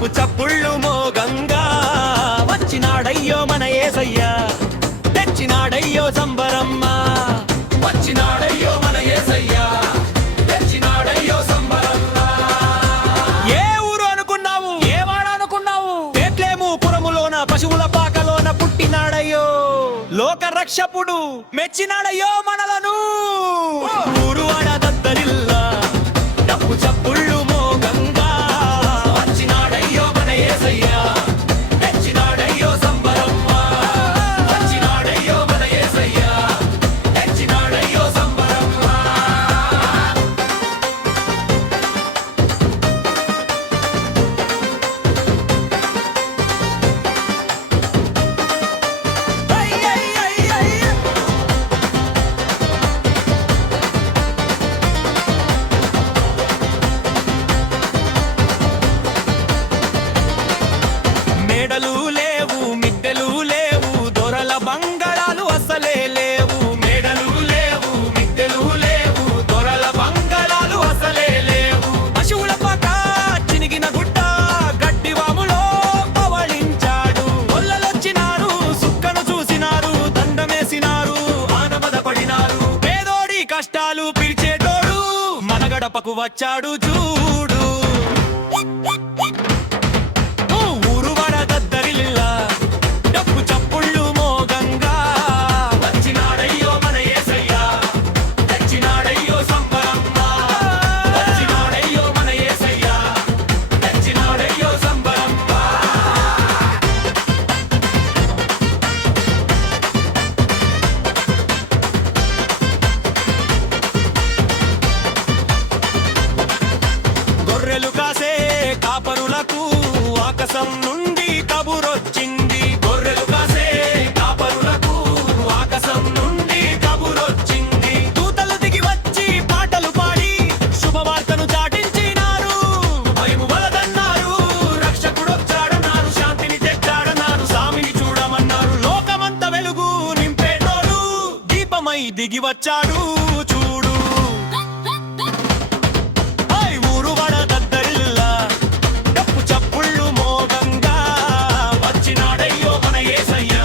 డప్పు చప్పుళ్ళు మోగంగా వచ్చినాడయ్యో మన యేసయ్యా, తెచ్చినాడయ్యో సంబరమ్మ. వచ్చినాడయ్యో మన యేసయ్యా, తెచ్చినాడయ్యో సంబరమ్మ. ఏ ఊరు అనుకున్నావు, ఏ వాడు అనుకున్నావు? బేత్లెహేము పురములోన పశువుల పాకలోన పుట్టినాడయ్యో లోక రక్షపుడు, మెచ్చినాడయ్యో మనలను. ఊరు వాడ దద్దరిల్లా డప్పు చప్పుళ్ళు మోగంగా వచ్చినాడయ్యో మన యేసయ్యా, తెచ్చినాడయ్యో సంబరమ్మ. వచ్చినాడయ్యో మన యేసయ్యా, తెచ్చినాడయ్యో సంబరమ్మ. మేడలు లేవు, మిద్దెలు లేవు, దొరల బంగళాలు అసలే లేవు. మేడలు లేవు, మిద్దెలు లేవు, దొరల బంగళాలు అసలే లేవు. పశువుల పాక చినిగిన గుడ్డ గడ్డివాములో పవళించాడు. గొల్లలొచ్చినారు, సుక్కను చూసినారు, దండమేసినారు, ఆనమదపడినారు. పేదోడి కష్టాలు పిలిచేటోడు మన గడపకు వచ్చాడు చూడు. ఊరు వాడ దద్దరిల్లా డప్పు చప్పుళ్ళు మోగంగా వచ్చినాడయ్యో మన యేసయ్యా, తెచ్చినాడయ్యో సంబరమ్మ. వచ్చినాడయ్యో మన యేసయ్యా, తెచ్చినాడయ్యో సంబరమ్మ. గొర్రెలు కాసే కాపరులకు ఆకాశం నుండి కబురొచ్చింది. గొర్రెలు కాసే కాపరులకు ఆకాశం నుండి కబురొచ్చింది. దూతలు దిగి వచ్చి పాటలు పాడి శుభవార్తను చాటించినారు. భయము వలదన్నారు, రక్షకుడొచ్చాడన్నారు, శాంతిని తెచ్చాడన్నారు, సామిని చూడమన్నారు. లోకమంత వెలుగు నింపేటోడు దీపమై దిగి వచ్చాడు చూడు. ఊరు వాడ దద్దరిల్లా డప్పు చప్పుళ్ళు మోగంగా వచ్చినాడయ్యో మన యేసయ్యా,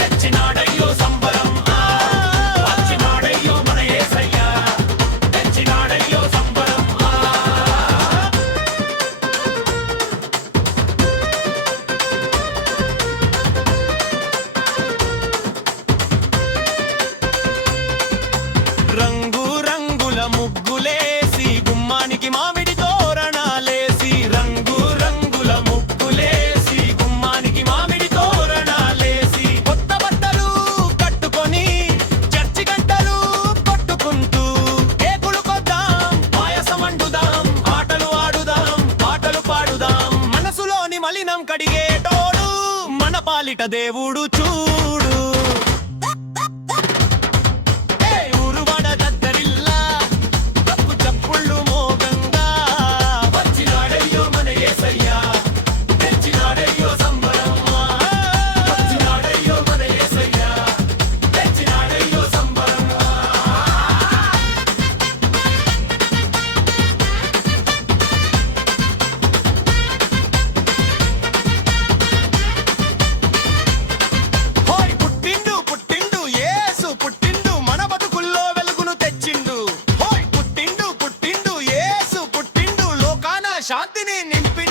తెచ్చినాడయ్యో సంబరమ్మ. వచ్చినాడయ్యో మన యేసయ్యా, తెచ్చినాడయ్యో సంబరమ్మ. రంగు రంగుల ముగ్గులేసి గుమ్మానికి మామిడి తోరణాలేసి. రంగు రంగుల ముగ్గులేసి గుమ్మానికి మామిడి తోరణాలేసి. కొత్త బట్టలు కట్టుకొని చర్చి గంటలు కొట్టుకుంటూ కేకులు కొద్దాం, పాయసం వండుదాం, ఆటలు ఆడుదాం, పాటలు పాడుదాం. మనసులోని మలినం కడిగేటోడు మన పాలిట దేవుడు చూడు. ఊరు వాడ దద్దరిల్లా డప్పు చప్పుళ్ళు మోగంగా వచ్చినాడయ్యో మన యేసయ్యా, తెచ్చినాడయ్యో సంబరమ్మ. వచ్చినాడయ్యో మన యేసయ్యా, తెచ్చినాడయ్యో సంబరమ్మ. హోయ్ పుట్టిండు పుట్టిండు యేసు పుట్టిండు, మన బతుకుల్లో వెలుగును తెచ్చిండు. హోయ్ పుట్టిండు పుట్టిండు యేసు పుట్టిండు, లోకాన శాంతిని నింపిండు.